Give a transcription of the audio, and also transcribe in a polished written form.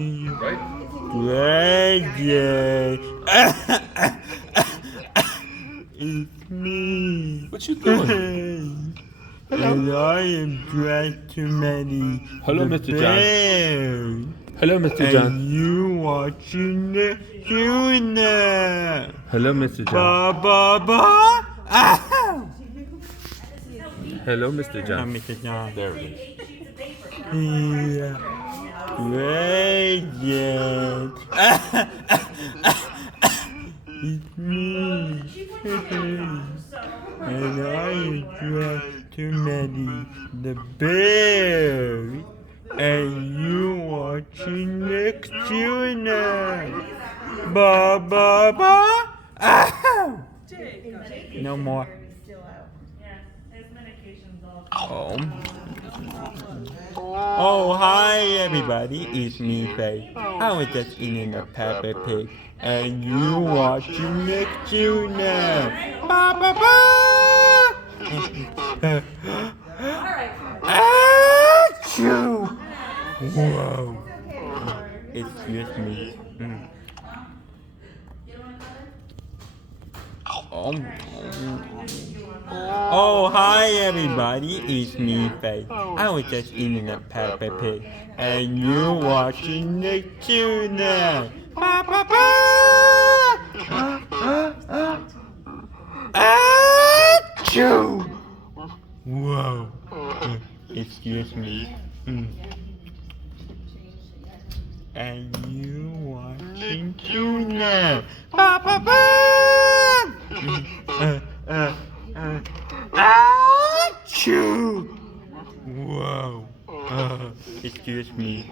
Right? Reggie. It's me. What you doing? And I am dressed to many Hello, the Mr. John. bear. Hello, Mr. And John. you watching the tuna. Hello, Mr. Ba John. ba ba. Ah! Hello, Mr. John. Mr. John. There it is. Yeah. Radiant. It's me. And I am dressed to Maddie the bear. And you watching next tuna. Ba ba ba. Ah! No more. Oh. Oh, hi everybody, it's me, Faye. I was just eating a Peppa Pig, and you watching Nick Jr. Ba ba ba! Achoo! Whoa! Excuse me. Oh, hi everybody, it's me, Faye. I was just eating a Peppa Pig, and you watching the tuna. Ba ba ba! Achoo! Whoa! Excuse me. And you watching tuna. Ba ba ba! Achoo! Whoa! Excuse me.